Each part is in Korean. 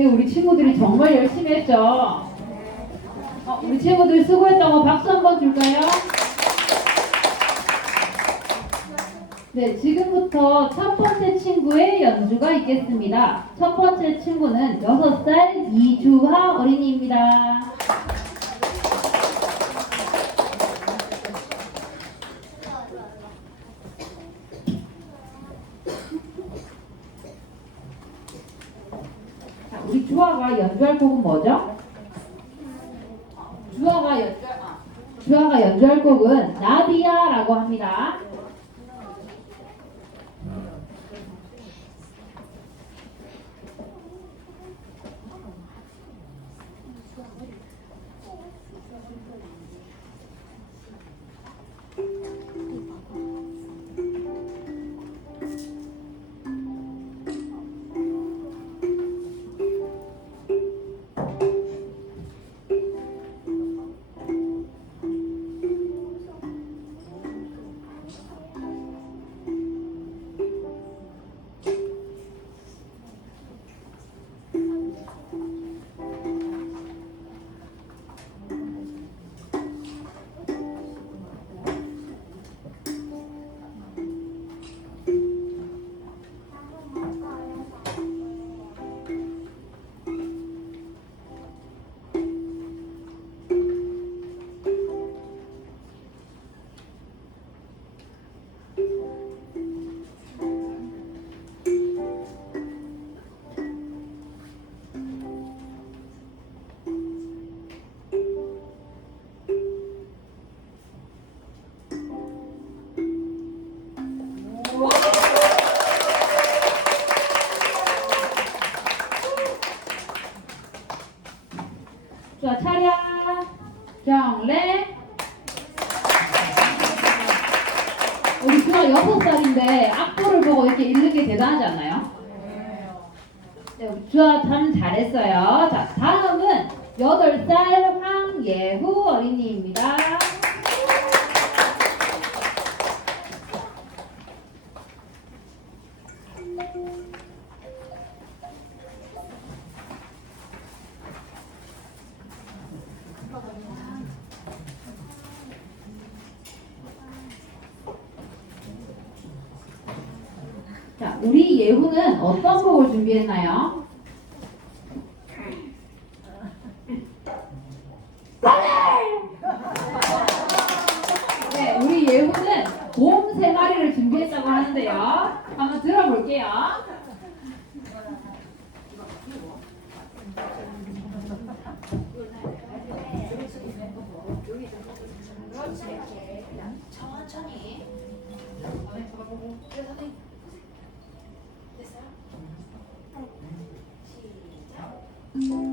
네, 우리 친구들이 정말 열심히 했죠. 어, 우리 친구들 수고했다고 박수 한번 줄까요? 네, 지금부터 첫 번째 친구의 연주가 있겠습니다. 첫 번째 친구는 6살 이주하 어린이입니다. 자, 우리 주아가 연주할 곡은 뭐죠? 주아가 연주할, 아, 주아가 연주할 곡은 나비야라고 합니다. 자, 차렷, 정례. 우리 주아 여섯 살인데 악보를 보고 이렇게 읽는 게 대단하지 않나요? 네, 주아 참 잘했어요. 자, 다음은 여덟 살 황예후 어린이입니다. 자, 우리 예후는 어떤 곡을 준비했나요? 네, 우리 예후는 곰 세 마리를 준비했다고 하는데요. 한번 들어볼게요. 천천히. 됐어요? 시작.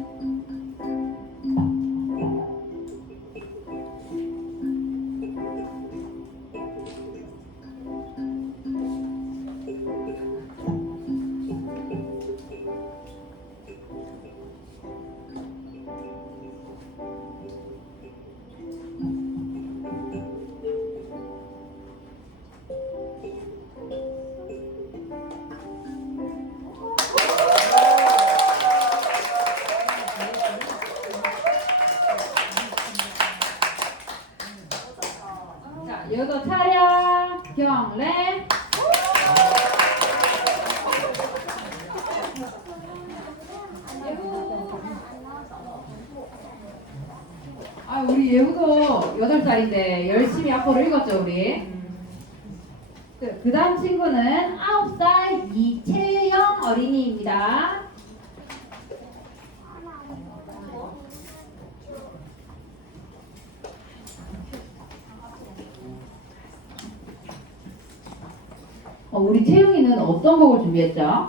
4포로 읽었죠 우리 그, 다음 친구는 9살 이채영 어린이입니다 어, 우리 채영이는 어떤 곡을 준비했죠?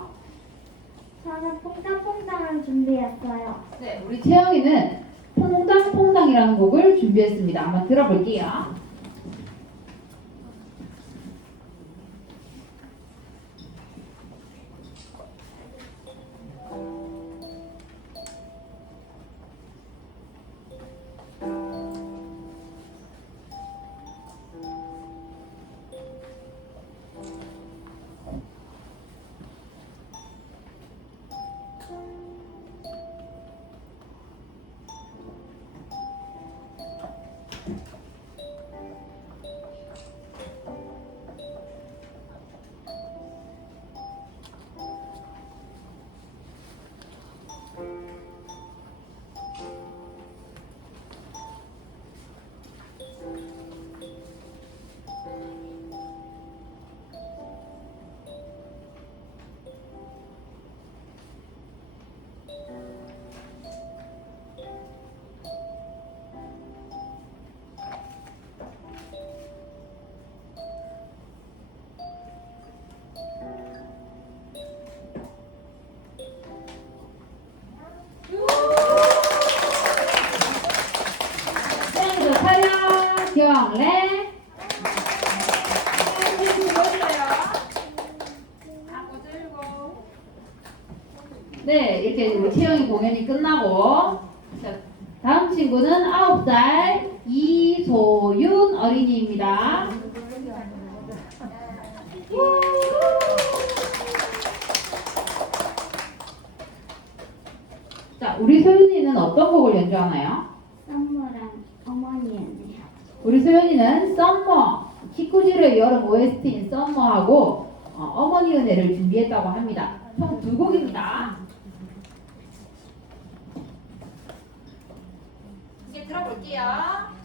소연이는 썸머, 키쿠지르의 여름 OST인 썸머하고 어, 머니 은혜를 준비했다고 합니다. 총 두 곡입니다. 이제 들어볼게요.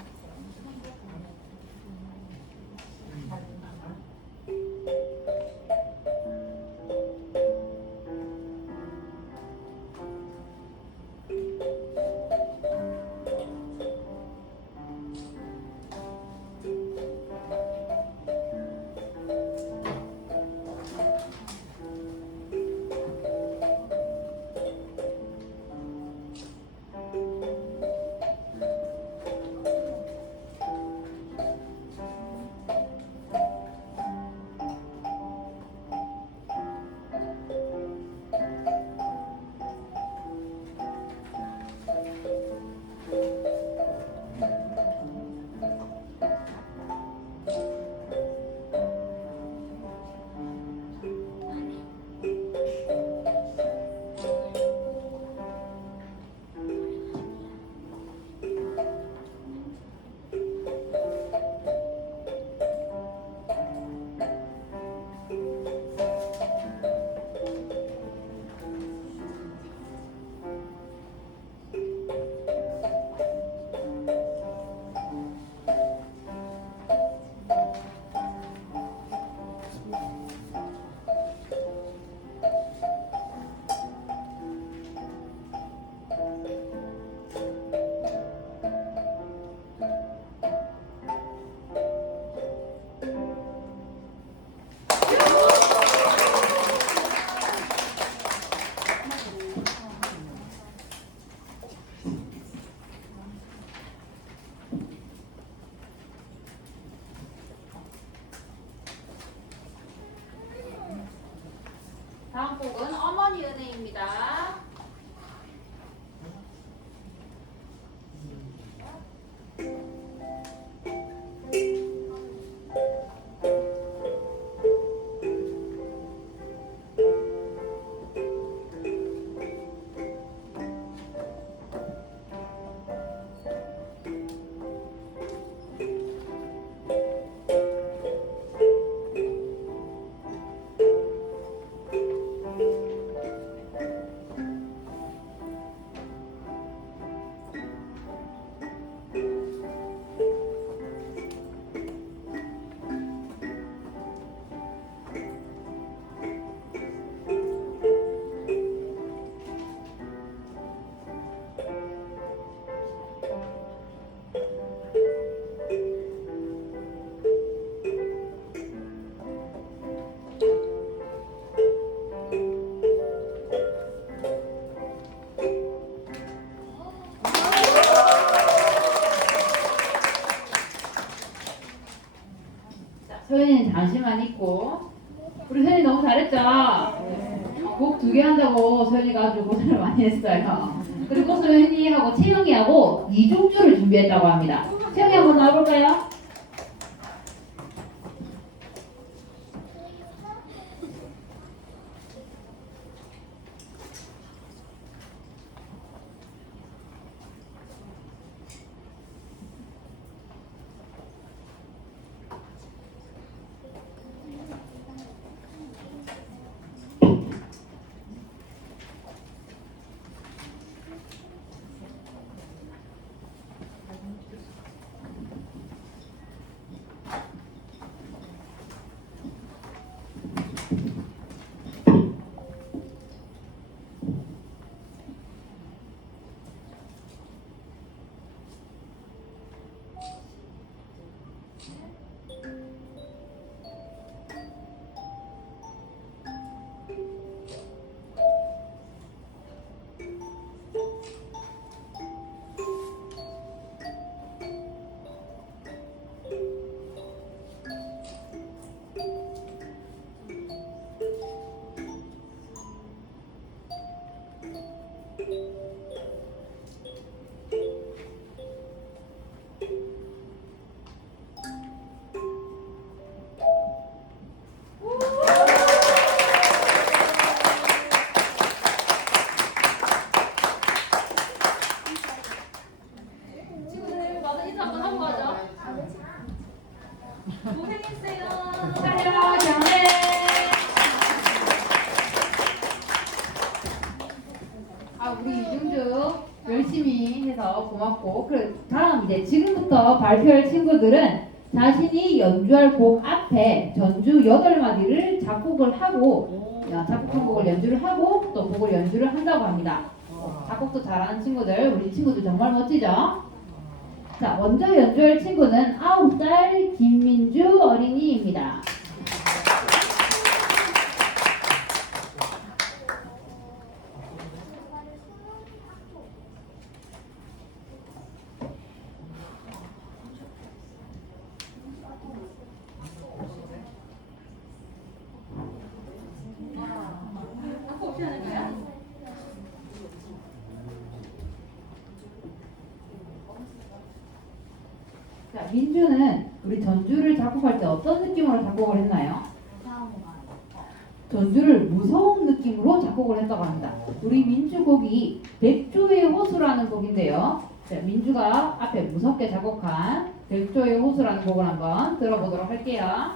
친구들은 자신이 연주할 곡 앞에 전주 8마디를 작곡을 하고, 야, 작곡한 곡을 연주를 하고, 또 곡을 연주를 한다고 합니다. 작곡도 잘하는 친구들, 우리 친구들 정말 멋지죠? 자, 먼저 연주할 친구는 9살 김민주 어린이입니다. 자, 민주는 우리 전주를 작곡할 때 어떤 느낌으로 작곡을 했나요? 전주를 무서운 느낌으로 작곡을 했다고 합니다. 우리 민주곡이 백조의 호수라는 곡인데요. 자, 민주가 앞에 무섭게 작곡한 백조의 호수라는 곡을 한번 들어보도록 할게요.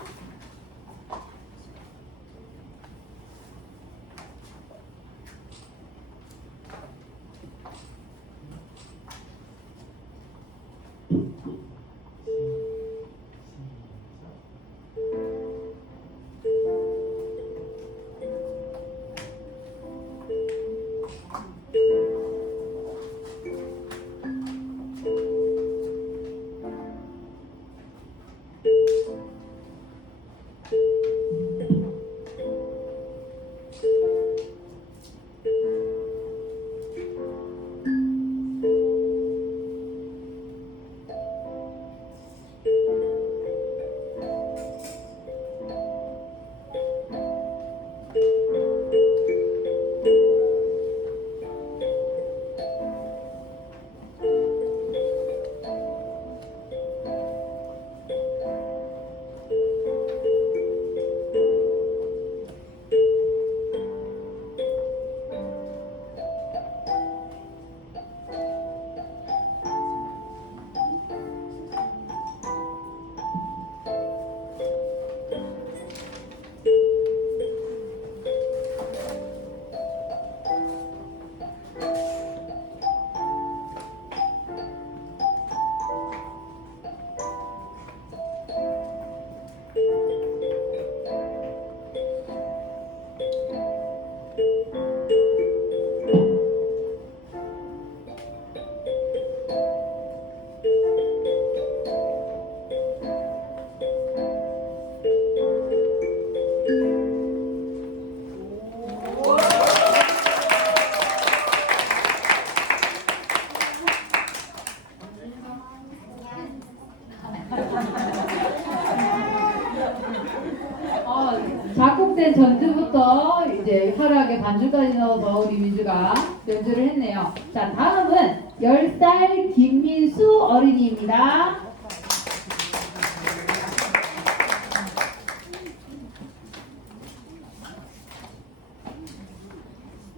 자, 다음은 10살 김민수 어린이입니다.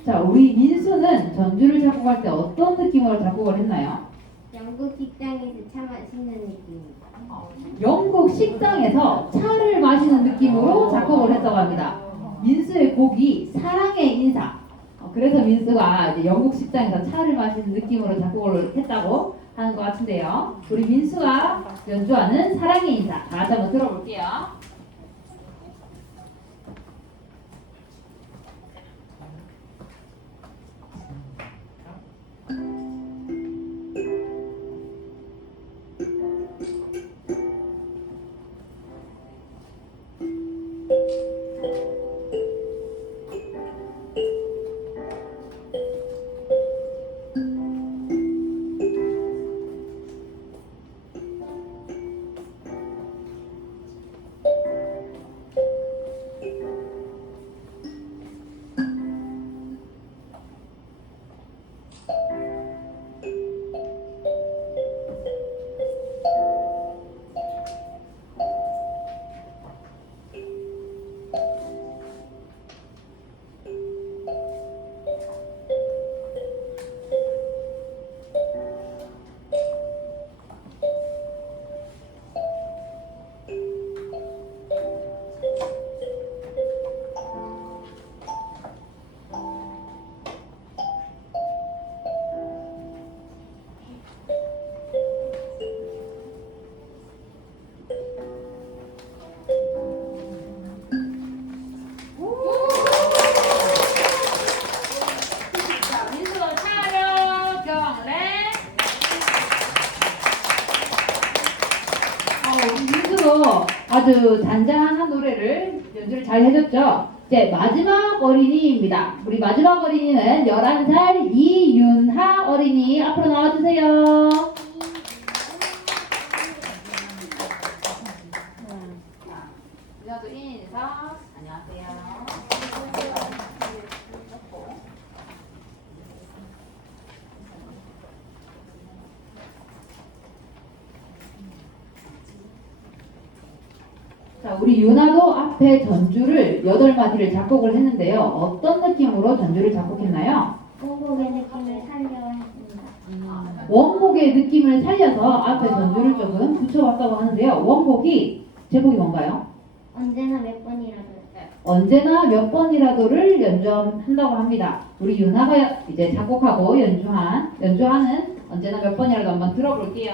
자, 우리 민수는 전주를 작곡할 때 어떤 느낌으로 작곡을 했나요? 영국 직장에서 차 마시는 느낌입니다. 영국 식당에서 차를 마시는 느낌으로 작곡을 했다고 합니다. 민수의 곡이 사랑의 인사. 어, 그래서 민수가 이제 영국 식당에서 차를 마시는 느낌으로 작곡을 했다고 하는 것 같은데요. 우리 민수가 연주하는 사랑의 인사. 다 같이 한번 들어볼게요. 민수도 아주 잔잔한 노래를 연주를 잘 해줬죠. 이제 마지막 어린이입니다. 우리 마지막 어린이는 11살 이윤하 어린이 앞으로 나와주세요. 자, 민서도 인사. 안녕하세요. 자, 우리 유나도 앞에 전주를 여덟 마디를 작곡을 했는데요. 어떤 느낌으로 전주를 작곡했나요? 원곡의 느낌을 살려 했습니다. 원곡의 느낌을 살려서 앞에 전주를 조금 붙여봤다고 하는데요. 원곡이 제목이 뭔가요? 언제나 몇 번이라도 언제나 몇 번이라도를 연주한다고 합니다. 우리 유나가 이제 작곡하고 연주한 연주하는 언제나 몇 번이라도 한번 들어볼게요.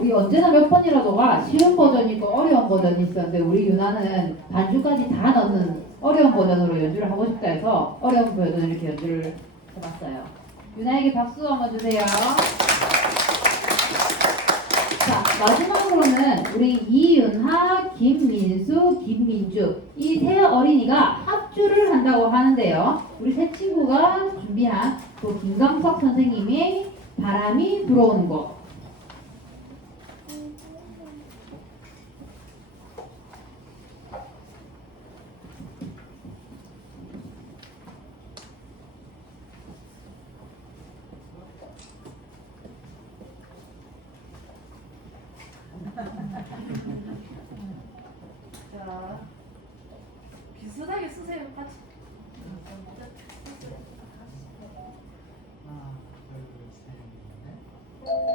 우리 언제나 몇 번이라도가 쉬운 버전이 있고 어려운 버전이 있었는데 우리 유나는 반주까지 다 넣는 어려운 버전으로 연주를 하고 싶다 해서 어려운 버전 이렇게 연주를 해봤어요. 유나에게 박수 한번 주세요. 자, 마지막으로는 우리 이윤하, 김민수, 김민주 이 세 어린이가 합주를 한다고 하는데요. 우리 세 친구가 준비한 또 김광석 선생님의 바람이 불어오는 곳. 자, 비슷하게 쓰세요. 같이. 하나, 둘, 셋, 넷.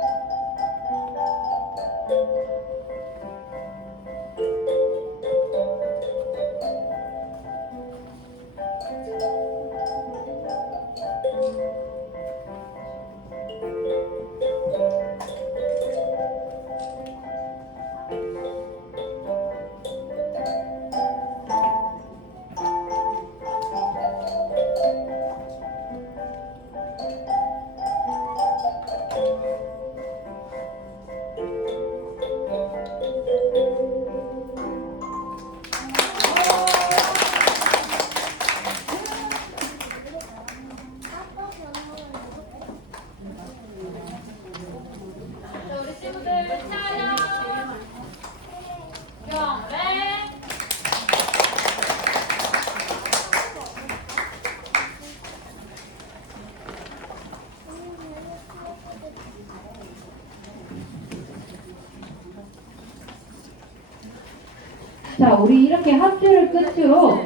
자, 우리 이렇게 합주를 끝으로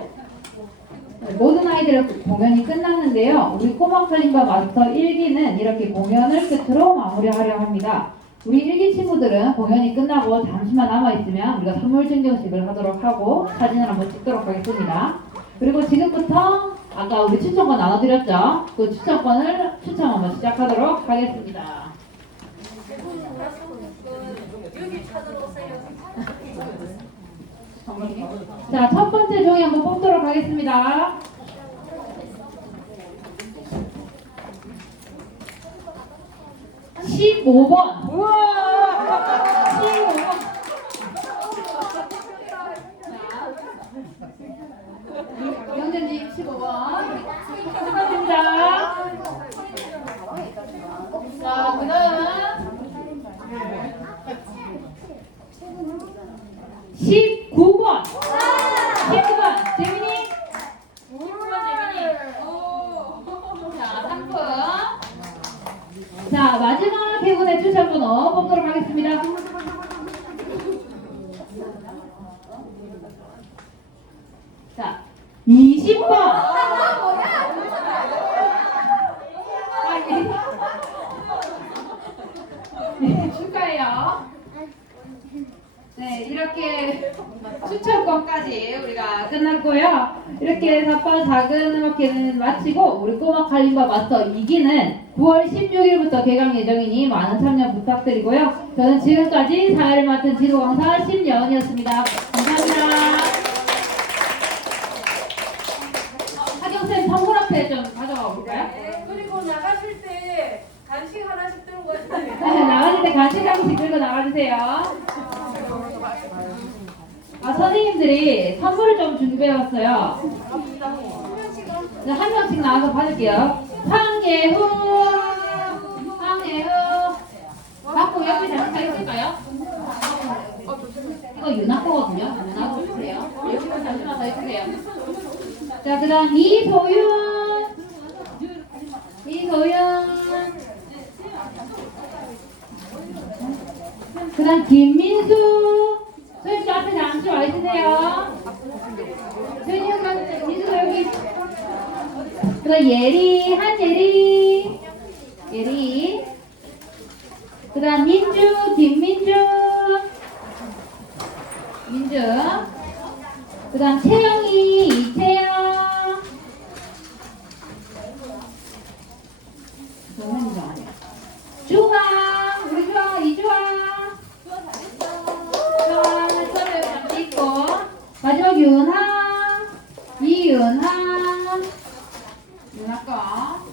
모든 아이들의 공연이 끝났는데요. 우리 클린과 마스터 1기는 이렇게 공연을 끝으로 마무리하려 합니다. 우리 1기 친구들은 공연이 끝나고 잠시만 남아있으면 우리가 선물 증정식을 하도록 하고 사진을 한번 찍도록 하겠습니다. 그리고 지금부터 아까 우리 추천권 나눠드렸죠? 그 추천권을 추첨 한번 시작하도록 하겠습니다. 여기 찾으러 오세요. 자, 첫 번째 종이 한번 뽑도록 하겠습니다. 십오 번 15번. 영전님 15번. 축하드립니다. 자, 그 다음. 19번. 19번. 재민이. 19번 재민이. 자, 상품. 자, 마지막 해군의 추천번호 뽑도록 하겠습니다. 자, 20번. 네, 축하해요. 네, 이렇게 추천권까지 우리가 끝났고요. 이렇게 사파 작은 음악회는 마치고 우리 꼬마 칼림바 마스터 2기는 9월 16일부터 개강 예정이니 많은 참여 부탁드리고요. 저는 지금까지 사회를 맡은 지도 강사 심여은이었습니다. 감사합니다. 하경쌤 선물 앞에 좀 가져가 볼까요? 네, 그리고 나가실 때 간식 하나씩 들고 오세요. 네, 나가실 때 간식 한 개씩 들고 나가주세요. 아, 선생님들이 선물을 좀 준비해 왔어요. 네, 한 명씩 나와서 받을게요. 황예후, 황예후. 갖고 옆에 잘못가 있을까요? 이거 유나 거거든요. 유나 거 주세요. 옆에 잠시만 더 해주세요. 자, 그 다음 이소윤. 이소윤. 그 다음 김민수. 소윤 씨 앞에 잠시 와 있으세요. 소윤이 여기, 민수 여기. 그 다음 예리, 한예리. 예리. 그 다음 민주, 김민주. 민주. 그 다음 채영이, 이채영. 주황, 마지막 윤하 이윤하. 윤하과